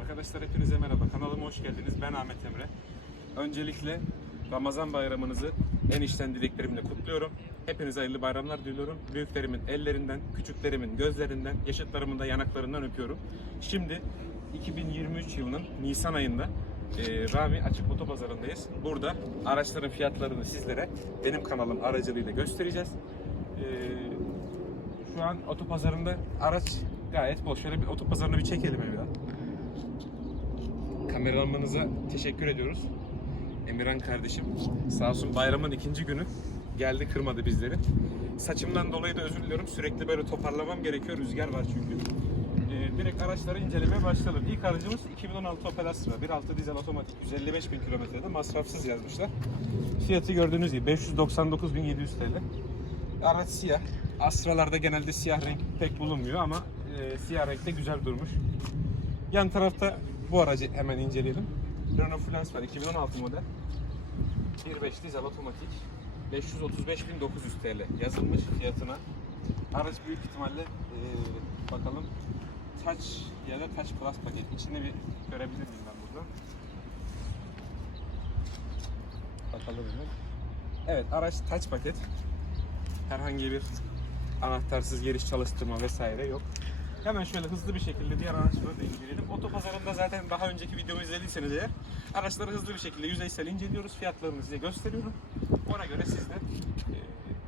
Arkadaşlar hepinize merhaba. Kanalıma hoş geldiniz. Ben Ahmet Emre. Öncelikle Ramazan bayramınızı en içten dileklerimle kutluyorum. Hepinize hayırlı bayramlar diliyorum. Büyüklerimin ellerinden, küçüklerimin gözlerinden, yaşıtlarımın da yanaklarından öpüyorum. Şimdi 2023 yılının Nisan ayında e, Rami Açık Otopazarı'ndayız. Burada araçların fiyatlarını sizlere benim kanalım aracılığıyla göstereceğiz. E, şu an otopazarında araç gayet boş. Şöyle bir otopazarını bir çekelim evden. Kameramanınıza teşekkür ediyoruz. Emirhan kardeşim. Sağ olsun bayramın ikinci günü geldi kırmadı bizleri. Saçımdan dolayı da özür diliyorum. Sürekli böyle toparlamam gerekiyor. Rüzgar var çünkü. Ee, direkt araçları incelemeye başlayalım. İlk aracımız 2016 Opel Astra. 1.6 dizel otomatik 155 bin kilometrede masrafsız yazmışlar. Fiyatı gördüğünüz gibi 599.700 TL. Araç siyah. Astra'larda genelde siyah renk pek bulunmuyor ama e, siyah renkte güzel durmuş. Yan tarafta bu aracı hemen inceleyelim. Renault Fluence var 2016 model. 1.5 dizel otomatik. 535.900 TL yazılmış fiyatına. Araç büyük ihtimalle e, bakalım Touch ya da Touch Plus paket. İçini bir görebilir miyim ben burada? Bakalım hemen. Evet araç Touch paket. Herhangi bir anahtarsız giriş çalıştırma vesaire yok. Hemen şöyle hızlı bir şekilde diğer araçları da inceleyelim. Otopazarında zaten daha önceki videomu izlediyseniz eğer araçları hızlı bir şekilde yüzeysel inceliyoruz. Fiyatlarını size gösteriyorum. Ona göre siz de e,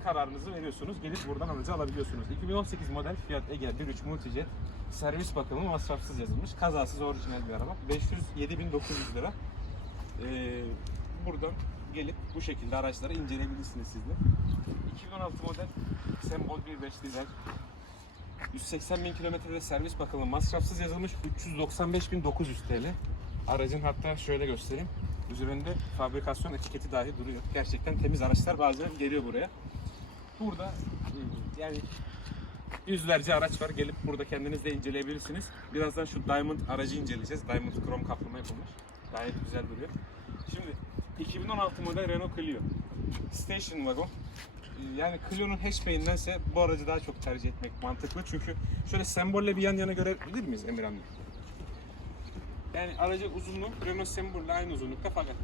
kararınızı veriyorsunuz. Gelip buradan aracı alabiliyorsunuz. 2018 model Fiat Egea 1.3 Multijet servis bakımı masrafsız yazılmış. Kazasız orijinal bir araba. 507.900 lira. E, buradan gelip bu şekilde araçları inceleyebilirsiniz siz de. 2016 model Sembol 1.5 dizel 180 bin kilometrede servis bakımı masrafsız yazılmış 395.900 TL. Aracın hatta şöyle göstereyim. Üzerinde fabrikasyon etiketi dahi duruyor. Gerçekten temiz araçlar bazen geliyor buraya. Burada yani yüzlerce araç var. Gelip burada kendiniz de inceleyebilirsiniz. Birazdan şu Diamond aracı inceleyeceğiz. Diamond krom kaplama yapılmış. Gayet güzel duruyor. Şimdi 2016 model Renault Clio. Station wagon. Yani Clio'nun hatchback'indense bu aracı daha çok tercih etmek mantıklı. Çünkü şöyle sembolle bir yan yana görebilir miyiz Emirhan Bey? Yani aracın uzunluğu Renault sembolle aynı uzunlukta fakat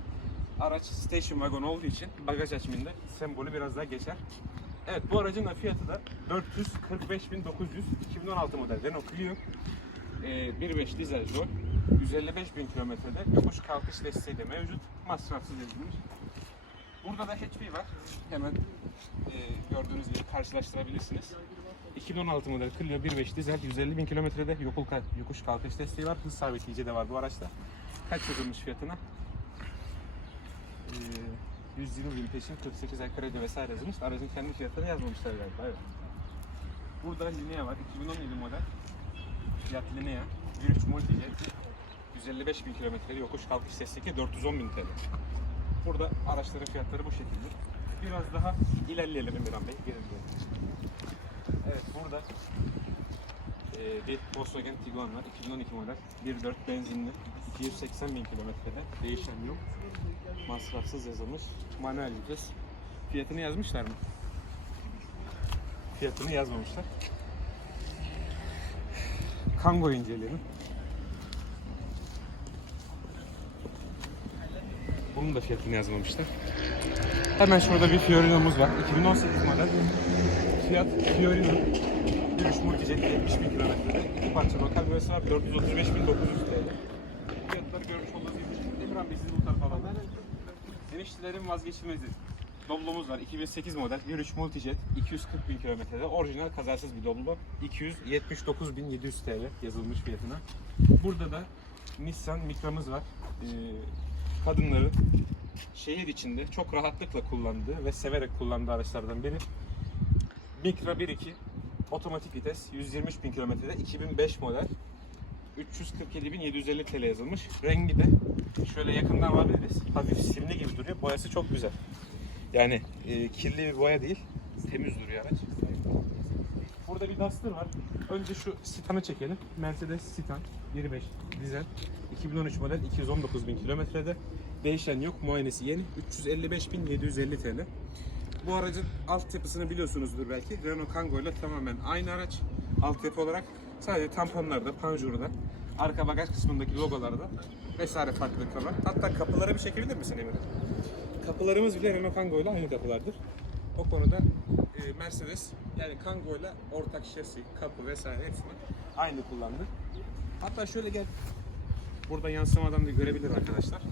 araç station wagon olduğu için bagaj hacminde sembolü biraz daha geçer. Evet bu aracın da fiyatı da 445.900 2016 model Renault Clio. Ee, 1.5 dizel Joy. 155 bin kilometrede yokuş kalkış desteği de mevcut. Masrafsız yazılmış. Burada da HP var. Hemen e, gördüğünüz gibi karşılaştırabilirsiniz. 2016 model Clio 1.5 dizel 150 bin kilometrede yokul, yokuş kalkış desteği var. Hız sabitleyici de var bu araçta. Kaç yazılmış fiyatına? E, 120 bin peşin 48 ay kredi vesaire yazılmış. Aracın kendi fiyatını yazmamışlar galiba. Evet. Burada Linea var. 2017 model. Fiat Linea. 1.3 Multijet. 155 bin kilometreli yokuş kalkış destekli 410 bin TL. Burada araçların fiyatları bu şekilde. Biraz daha ilerleyelim Emirhan Bey. Gelin diyelim. Evet burada e, bir Volkswagen Tiguan var. 2012 model. 1.4 benzinli. 280 bin kilometrede. Değişen yok. Masrafsız yazılmış. Manuel vites. Fiyatını yazmışlar mı? Fiyatını yazmamışlar. Kango inceleyelim. Bunun da fiyatını yazmamışlar. Hemen şurada bir Fiorino'muz var. 2018 model. Fiyat Fiorino. 1.3 Multijet 70 bin kilometrede. İki parça lokal boyası var. 435.900 TL. Fiyatları görmüş olduğunuz gibi. Emirhan Bey sizi bu tarafa alalım. Eniştelerin vazgeçilmezi. Doblo'muz var. 2008 model. 1.3 Multijet. 240 bin kilometrede. Orijinal kazasız bir Doblo. 279.700 TL yazılmış fiyatına. Burada da Nissan Micra'mız var. Ee, kadınların şehir içinde çok rahatlıkla kullandığı ve severek kullandığı araçlardan biri. Micra 1.2 otomatik vites 123 bin kilometrede 2005 model 347.750 TL yazılmış. Rengi de şöyle yakından alabiliriz. Hafif simli gibi duruyor. Boyası çok güzel. Yani e, kirli bir boya değil. Temiz duruyor araç. Burada bir Duster var. Önce şu Citan'ı çekelim. Mercedes Citan 1.5 dizel 2013 model 219 bin kilometrede. Değişen yok. Muayenesi yeni. 355.750 TL. Bu aracın altyapısını biliyorsunuzdur belki. Renault Kangoo ile tamamen aynı araç. Altyapı olarak Sadece tamponlarda, panjurda, arka bagaj kısmındaki logolarda vesaire farklılıklar var. Hatta kapıları bir çekebilir misin Emre? Kapılarımız bile Renault Kangoo ile aynı kapılardır. O konuda e, Mercedes yani Kangoo ile ortak şasi, kapı vesaire hepsini aynı kullandı. Hatta şöyle gel. Burada yansımadan da görebilir arkadaşlar.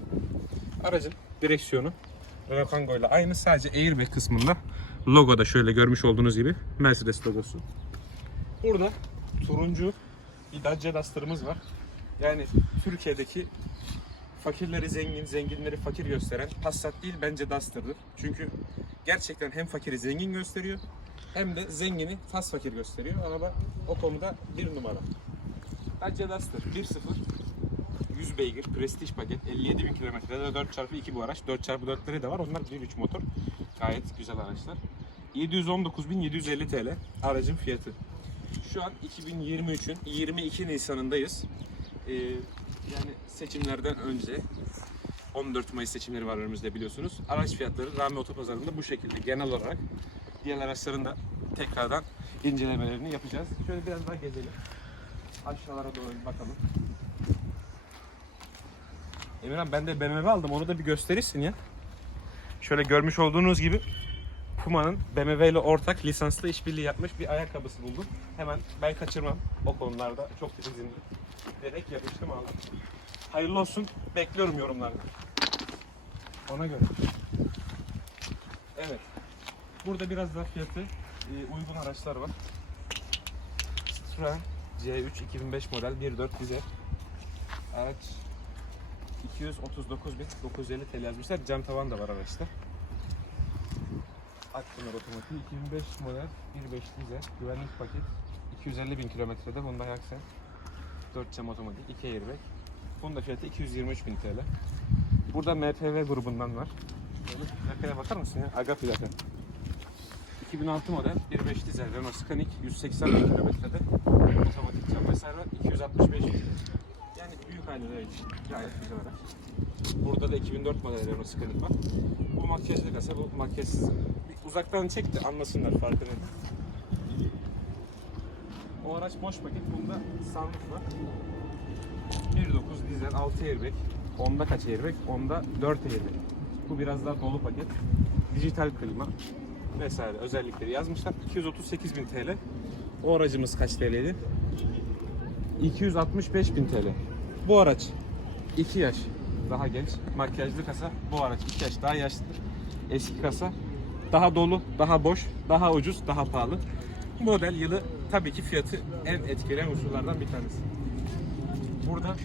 Aracın direksiyonu Renault ile aynı sadece airbag kısmında logo da şöyle görmüş olduğunuz gibi Mercedes logosu. Burada turuncu bir Dacia Duster'ımız var. Yani Türkiye'deki fakirleri zengin, zenginleri fakir gösteren Passat değil bence Duster'dır. Çünkü gerçekten hem fakiri zengin gösteriyor hem de zengini fas fakir gösteriyor. Araba o konuda bir numara. Dacia Duster 1.0 100 beygir, prestij paket, 57 bin kilometrede 4x2 bu araç. 4x4'leri de var. Onlar 1.3 motor. Gayet güzel araçlar. 719.750 TL aracın fiyatı. Şu an 2023'ün 22 Nisan'ındayız. Ee, yani seçimlerden önce 14 Mayıs seçimleri var önümüzde biliyorsunuz. Araç fiyatları Rami Otopazarı'nda bu şekilde genel olarak. Diğer araçların da tekrardan incelemelerini yapacağız. Şöyle biraz daha gezelim. Aşağılara doğru bakalım. Emirhan ben de BMW aldım onu da bir gösterirsin ya. Şöyle görmüş olduğunuz gibi Puma'nın BMW ile ortak lisanslı işbirliği yapmış bir ayakkabısı buldum. Hemen ben kaçırmam o konularda çok izinli. Direkt yapıştım aldım. Hayırlı olsun. Bekliyorum yorumlarını. Ona göre. Evet. Burada biraz daha fiyatı e, uygun araçlar var. Citroen C3 2005 model 1.4 dizel. Araç 239.950 TL yazmışlar. Cam tavan da var araçta. Akpınar otomatik 2005 model 1.5 dizel güvenlik paket 250 bin kilometrede Hyundai Accent 4 cam otomatik 2 airbag. Bunun da fiyatı 223 bin TL. Burada MPV grubundan var. Plakaya bakar mısın ya? Aga plaka. 2006 model 1.5 dizel Renault Scenic 180 bin kilometrede otomatik cam vesaire var 265 bin. TL aileler için gayet güzel Burada da 2004 model Renault Scenic var. Bu makyajlı kasa, bu makyajsız. Bir uzaktan çek de anlasınlar farkını. O araç boş paket, bunda sunroof var. 1.9 dizel 6 airbag. Onda kaç airbag? Onda 4 airbag. Bu biraz daha dolu paket. Dijital klima vesaire özellikleri yazmışlar. 238 bin TL. O aracımız kaç TL'ydi? 265 bin TL. Bu araç 2 yaş daha genç. Makyajlı kasa bu araç 2 yaş daha yaşlı. Eski kasa daha dolu, daha boş, daha ucuz, daha pahalı. Model yılı tabii ki fiyatı en etkileyen unsurlardan bir tanesi. Burada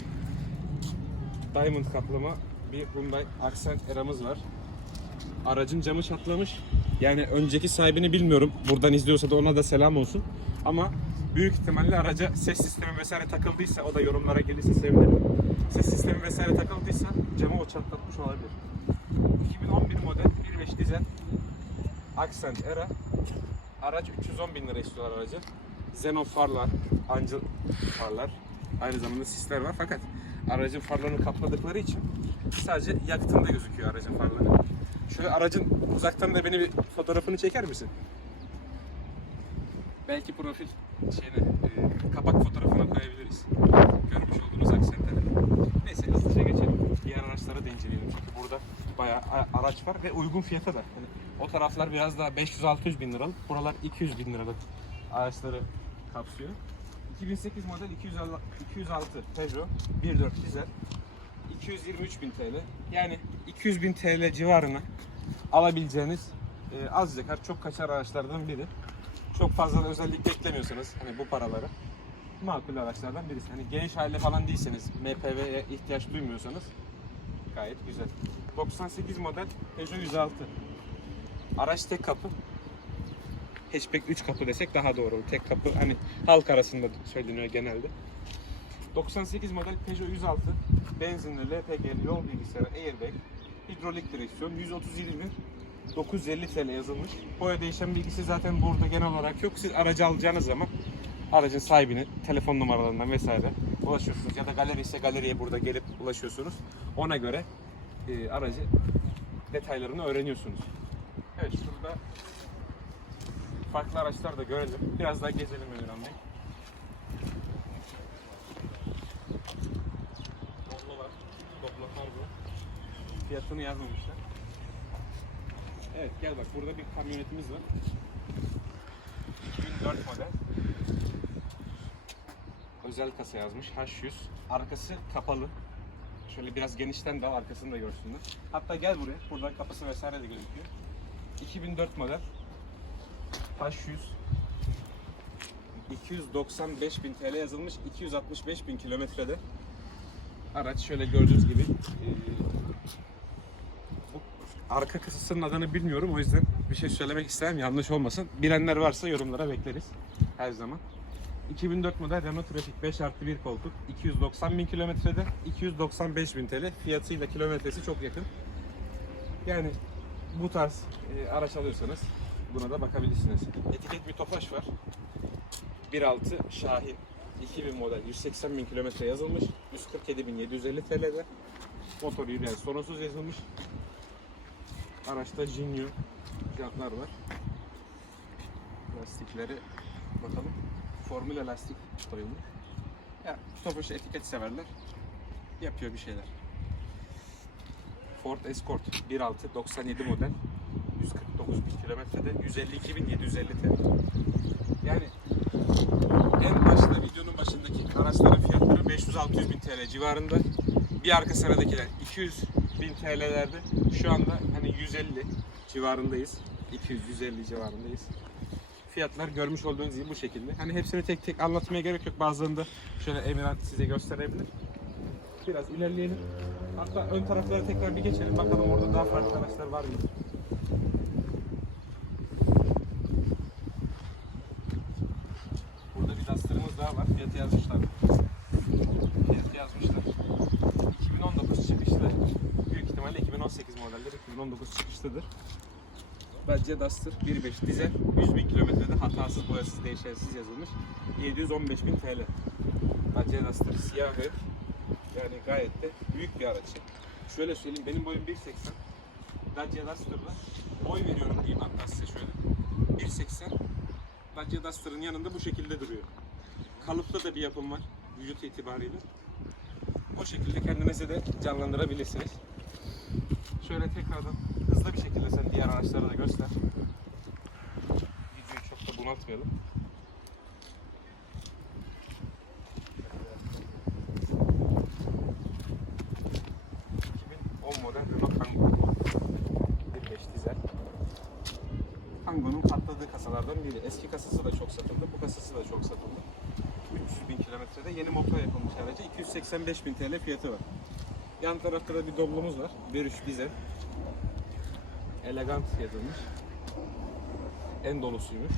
Diamond kaplama bir Hyundai Accent Era'mız var. Aracın camı çatlamış. Yani önceki sahibini bilmiyorum. Buradan izliyorsa da ona da selam olsun. Ama büyük ihtimalle araca ses sistemi vesaire takıldıysa o da yorumlara gelirse sevinirim. Ses sistemi vesaire takıldıysa camı o çatlatmış olabilir. 2011 model 1.5 dizel Accent Era. Araç 310 bin lira istiyorlar aracı. Xenon farlar, Angel farlar. Aynı zamanda sisler var fakat aracın farlarını kapladıkları için sadece yaktığında gözüküyor aracın farları. Şöyle aracın uzaktan da beni bir fotoğrafını çeker misin? Belki profil şeyine, e, kapak fotoğrafına koyabiliriz. Görmüş olduğunuz aksenleri. Neyse hızlıca geçelim. Diğer araçları da inceleyelim. Çünkü burada bayağı araç var ve uygun fiyata da. Yani o taraflar biraz daha 500-600 bin liralık. Buralar 200 bin liralık araçları kapsıyor. 2008 model 206 206 Peugeot 1.4 dizel 223 bin TL. Yani 200 bin TL civarına alabileceğiniz e, az yakar çok kaçar araçlardan biri. Çok fazla özellik beklemiyorsanız hani bu paraları makul araçlardan birisi. Hani geniş aile falan değilseniz, MPV'ye ihtiyaç duymuyorsanız gayet güzel. 98 model Peugeot 106. Araç tek kapı. Hatchback 3 kapı desek daha doğru. Tek kapı hani halk arasında söyleniyor genelde. 98 model Peugeot 106. Benzinli, LPG, yol bilgisayarı, airbag, hidrolik direksiyon, 137 bin 950 TL yazılmış. Boya değişen bilgisi zaten burada genel olarak yok. Siz aracı alacağınız zaman aracın sahibini telefon numaralarından vesaire ulaşıyorsunuz. Ya da galeri ise galeriye burada gelip ulaşıyorsunuz. Ona göre e, aracı detaylarını öğreniyorsunuz. Evet şurada farklı araçlar da görelim. Biraz daha gezelim Emirhan Bey. Doblolar. Doblolar bu. Fiyatını yazmamışlar. Evet gel bak burada bir kamyonetimiz var. 2004 model. Özel kasa yazmış H100. Arkası kapalı. Şöyle biraz genişten de al arkasını da görsünler. Hatta gel buraya. Buradan kapısı vesaire de gözüküyor. 2004 model. H100. 295 bin TL yazılmış. 265 bin kilometrede. Araç şöyle gördüğünüz gibi. Arka kasasının adını bilmiyorum. O yüzden bir şey söylemek istemem. Yanlış olmasın. Bilenler varsa yorumlara bekleriz. Her zaman. 2004 model Renault Traffic 5 artı 1 koltuk 290 bin kilometrede 295 bin TL fiyatıyla kilometresi çok yakın yani bu tarz e, araç alıyorsanız buna da bakabilirsiniz etiket bir tofaş var 1.6 Şahin 2000 model 180 bin kilometre yazılmış 147 bin 750 TL'de motoru yürüyen sorunsuz yazılmış araçta Jinyu jantlar var lastikleri bakalım formüle lastik koyulmuş. Ya Tofaş etiket severler. Yapıyor bir şeyler. Ford Escort 1.6 97 model. 149 bin kilometrede 152 bin 750 TL. Yani en başta videonun başındaki araçların fiyatları 500-600 bin TL civarında. Bir arka sıradakiler 200 bin TL'lerde. Şu anda hani 150 civarındayız. 200-150 civarındayız fiyatlar görmüş olduğunuz gibi bu şekilde. Hani hepsini tek tek anlatmaya gerek yok. Bazılarını da şöyle Emirhan size gösterebilir. Biraz ilerleyelim. Hatta ön taraflara tekrar bir geçelim. Bakalım orada daha farklı araçlar var mı? Burada bir Duster'ımız daha var. Fiyatı yazmışlar. Fiyatı yazmışlar. 2019 çıkışlı. Büyük ihtimalle 2018 modelleri 2019 çıkışlıdır. Dacia Duster 1.5 dizel 100 bin kilometrede hatasız boyasız değişensiz yazılmış 715 bin TL Dacia Duster siyah renk yani gayet de büyük bir araç. Şöyle söyleyeyim benim boyum 1.80 Dacia Duster'da boy veriyorum diyeyim hatta size şöyle. 1.80 Dacia Duster'ın yanında bu şekilde duruyor. Kalıpta da bir yapım var vücut itibariyle. O şekilde kendinize de canlandırabilirsiniz Şöyle tekrardan hızlı bir şekilde sen diğer araçları da göster. Videoyu çok da bunaltmayalım. ...2010 model Renault Kangoo. 1.5 dizel. Kangoo'nun katladığı kasalardan biri. Eski kasası da çok satıldı, bu kasası da çok satıldı. 300 bin kilometrede yeni motor yapılmış araca 285 bin TL fiyatı var. Yan tarafta da bir doblumuz var. 1.3 dizel. Elegant yazılmış. En dolusuymuş.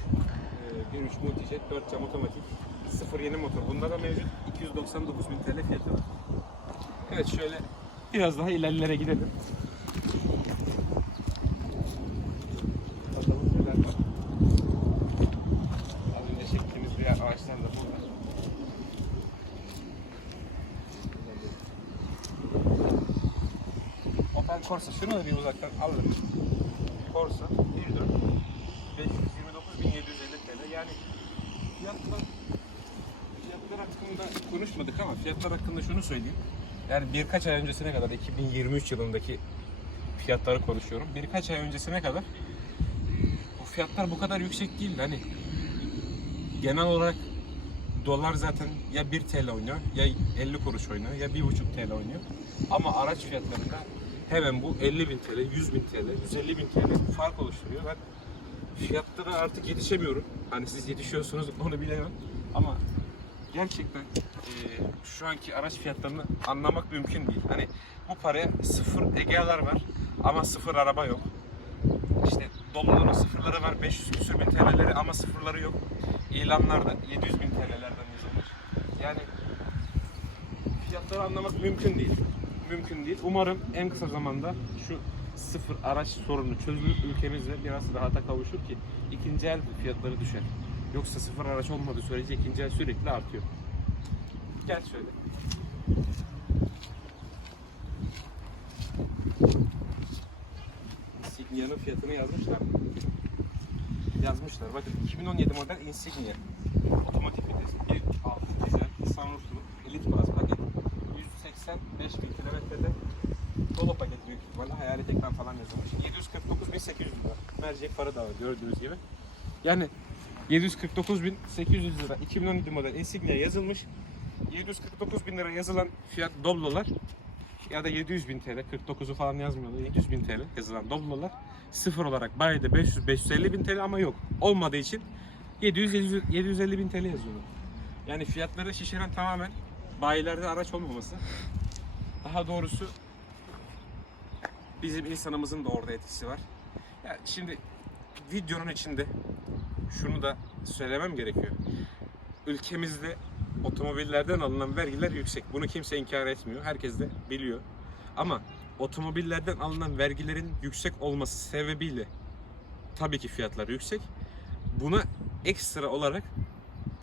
Ee, 1.3 multijet, 4 cam otomatik. Sıfır yeni motor. Bunda da mevcut 299 bin TL fiyatı var. Evet şöyle biraz daha ilerlere gidelim. Bakalım neler var. Az önce çektiğimiz diğer ağaçlar da burada. Opel Corsa. Şunu da bir uzaktan alalım. Corsa 1.4 529.750 TL. Yani fiyatlar hakkında konuşmadık ama fiyatlar hakkında şunu söyleyeyim. Yani birkaç ay öncesine kadar 2023 yılındaki fiyatları konuşuyorum. Birkaç ay öncesine kadar bu fiyatlar bu kadar yüksek değildi. Hani genel olarak dolar zaten ya 1 TL oynuyor ya 50 kuruş oynuyor ya 1,5 TL oynuyor. Ama araç fiyatlarında hemen bu 50 bin TL, 100 bin TL, 150 bin TL fark oluşturuyor. Ben fiyatlara artık yetişemiyorum. Hani siz yetişiyorsunuz onu bilemem. Ama gerçekten eee, şu anki araç fiyatlarını anlamak mümkün değil. Hani bu paraya sıfır Egea'lar var ama sıfır araba yok. İşte doluların sıfırları var 500 küsür bin TL'leri ama sıfırları yok. İlanlarda 700 bin TL'lerden yazılmış. Yani fiyatları anlamak mümkün değil mümkün değil. Umarım en kısa zamanda şu sıfır araç sorunu çözülür ülkemizde biraz rahata kavuşur ki ikinci el fiyatları düşer. Yoksa sıfır araç olmadığı sürece ikinci el sürekli artıyor. Gel şöyle. Insignia'nın fiyatını yazmışlar. Yazmışlar. Bakın 2017 model Insignia. Otomatik vitesi 1.6 dizel sunrooflu elit baz 85 bin kilometrede dolu paket büyük ihtimalle hayalet ekran falan yazılmış. 749 bin 800 lira. Mercek para da var gördüğünüz gibi. Yani 749 bin 800 lira 2017 model Insignia yazılmış. 749 bin lira yazılan fiyat Doblo'lar ya da 700 bin TL 49'u falan yazmıyorlar 700 bin TL yazılan Doblo'lar sıfır olarak bayide 500-550 bin TL ama yok olmadığı için 700-750 bin TL yazıyorlar. Yani fiyatları şişiren tamamen bayilerde araç olmaması. Daha doğrusu bizim insanımızın da orada etkisi var. Ya şimdi videonun içinde şunu da söylemem gerekiyor. Ülkemizde otomobillerden alınan vergiler yüksek. Bunu kimse inkar etmiyor. Herkes de biliyor. Ama otomobillerden alınan vergilerin yüksek olması sebebiyle tabii ki fiyatlar yüksek. Buna ekstra olarak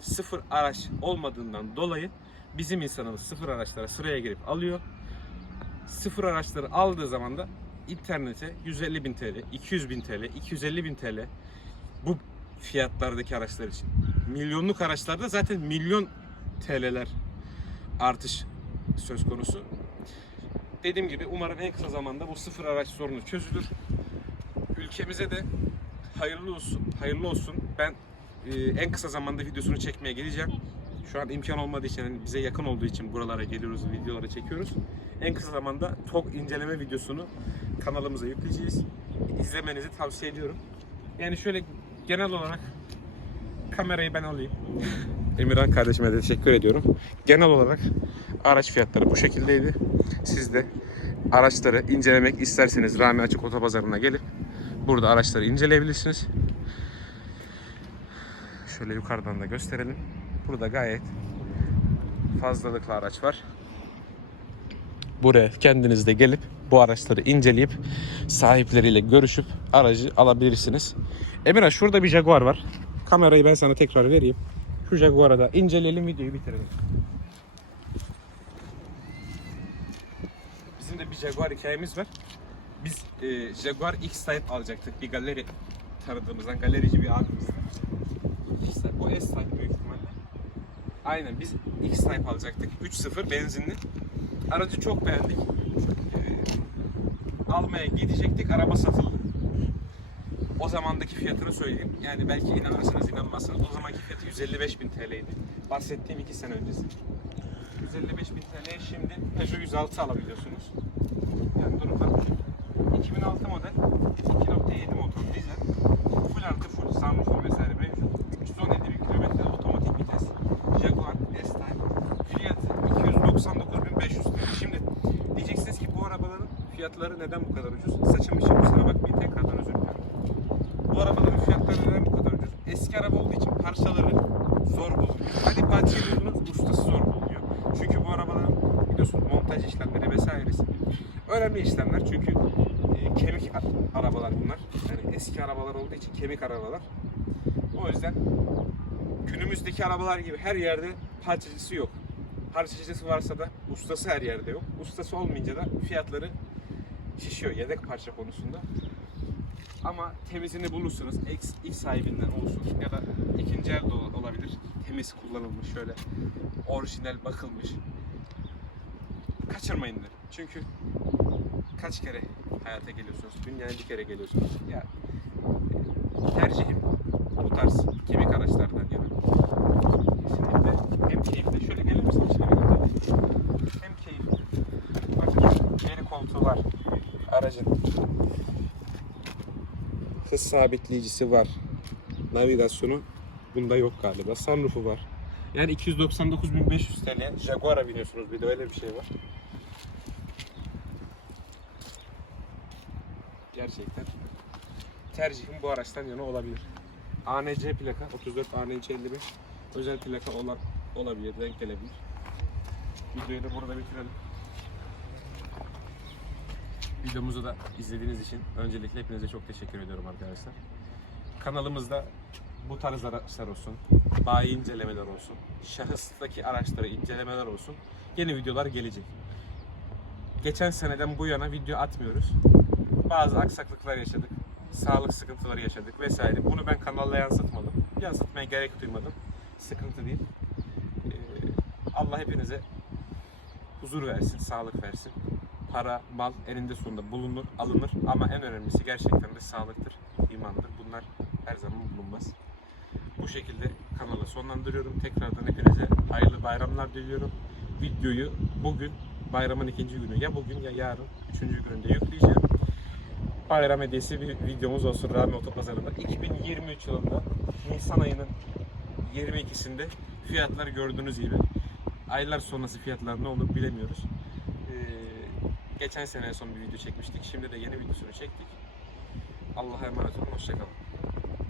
sıfır araç olmadığından dolayı bizim insanımız sıfır araçlara sıraya girip alıyor. Sıfır araçları aldığı zaman da internete 150 bin TL, 200 bin TL, 250 bin TL bu fiyatlardaki araçlar için. Milyonluk araçlarda zaten milyon TL'ler artış söz konusu. Dediğim gibi umarım en kısa zamanda bu sıfır araç sorunu çözülür. Ülkemize de hayırlı olsun. Hayırlı olsun. Ben e, en kısa zamanda videosunu çekmeye geleceğim. Şu an imkan olmadığı için hani bize yakın olduğu için buralara geliyoruz, videoları çekiyoruz. En kısa zamanda TOG inceleme videosunu kanalımıza yükleyeceğiz. İzlemenizi tavsiye ediyorum. Yani şöyle genel olarak kamerayı ben alayım. Emirhan kardeşime de teşekkür ediyorum. Genel olarak araç fiyatları bu şekildeydi. Siz de araçları incelemek isterseniz Rami Açık Otopazarı'na gelip burada araçları inceleyebilirsiniz. Şöyle yukarıdan da gösterelim. Burada gayet fazlalıklı araç var. Buraya kendiniz de gelip bu araçları inceleyip sahipleriyle görüşüp aracı alabilirsiniz. Emirhan şurada bir Jaguar var. Kamerayı ben sana tekrar vereyim. Şu Jaguar'ı da inceleyelim videoyu bitirelim. Bizim de bir Jaguar hikayemiz var. Biz e, Jaguar X-Type alacaktık. Bir galeri tanıdığımızdan galerici bir abimizden. X-Type, o S-Type büyük ihtimalle. Aynen biz X-Type alacaktık. 3.0 benzinli. Aracı çok beğendik. E, almaya gidecektik. Araba satıldı. O zamandaki fiyatını söyleyeyim. Yani belki inanırsınız inanmazsınız. O zamanki fiyatı 155 bin TL'ydi. Bahsettiğim iki sene öncesi. 155 bin TL'ye şimdi Peugeot 106 alabiliyorsunuz. Yani durumlar bu. 2006 model 2.7 motor dizel. Full artı full sunroof vesaire mevcut. 317 bin kilometre otomatik vites. Jaguar S-Type. Fiyatı 299.500 TL. Şimdi diyeceksiniz ki bu arabaların fiyatları neden bu kadar ucuz? Saçım için kusura bakmayın tekrardan özür dilerim. Bu arabaların fiyatları neden bu kadar ucuz? Eski araba olduğu için parçaları zor bulunuyor. Hadi parçayı buldunuz, ustası zor bulunuyor. Çünkü bu arabaların biliyorsunuz montaj işlemleri vesairesi önemli işlemler. Çünkü e, kemik arabalar bunlar. Yani eski arabalar olduğu için kemik arabalar. O yüzden günümüzdeki arabalar gibi her yerde parçacısı yok. Parçacısı varsa da ustası her yerde yok. Ustası olmayınca da fiyatları şişiyor yedek parça konusunda. Ama temizini bulursunuz. X, ilk sahibinden olsun ya da ikinci el olabilir. Temiz kullanılmış şöyle orijinal bakılmış. Kaçırmayın derim. Çünkü kaç kere hayata geliyorsunuz? Dünyaya bir kere geliyorsunuz. Ya tercihim bu tarz kemik araçlardan yana. Kesinlikle hem keyifli. Şöyle gelir misin içine bir Hem keyifli. Bakın geri koltuğu var aracın. Hız sabitleyicisi var. Navigasyonu bunda yok galiba. Sunroof'u var. Yani 299.500 TL Jaguar'a biniyorsunuz bir de öyle bir şey var. Gerçekten tercihim bu araçtan yana olabilir. ANC plaka 34 ANC 55 özel plaka olan olabilir, denk gelebilir. Videoyu da burada bitirelim. Videomuzu da izlediğiniz için öncelikle hepinize çok teşekkür ediyorum arkadaşlar. Kanalımızda bu tarz araçlar olsun, bayi incelemeler olsun, şahıstaki araçları incelemeler olsun yeni videolar gelecek. Geçen seneden bu yana video atmıyoruz. Bazı aksaklıklar yaşadık, sağlık sıkıntıları yaşadık vesaire. Bunu ben kanalla yansıtmadım. Yansıtmaya gerek duymadım. Sıkıntı değil. Ee, Allah hepinize huzur versin, sağlık versin. Para, mal eninde sonunda bulunur, alınır ama en önemlisi gerçekten de sağlıktır, imandır. Bunlar her zaman bulunmaz. Bu şekilde kanalı sonlandırıyorum. Tekrardan hepinize hayırlı bayramlar diliyorum. Videoyu bugün bayramın ikinci günü ya bugün ya yarın üçüncü gününde yükleyeceğim. Bayram hediyesi bir videomuz olsun Rami Otopazarı'nda. 2023 yılında Nisan ayının 22'sinde fiyatlar gördüğünüz gibi. Aylar sonrası fiyatlar ne olur bilemiyoruz. Geçen sene son bir video çekmiştik. Şimdi de yeni videosunu çektik. Allah'a emanet olun. Hoşçakalın.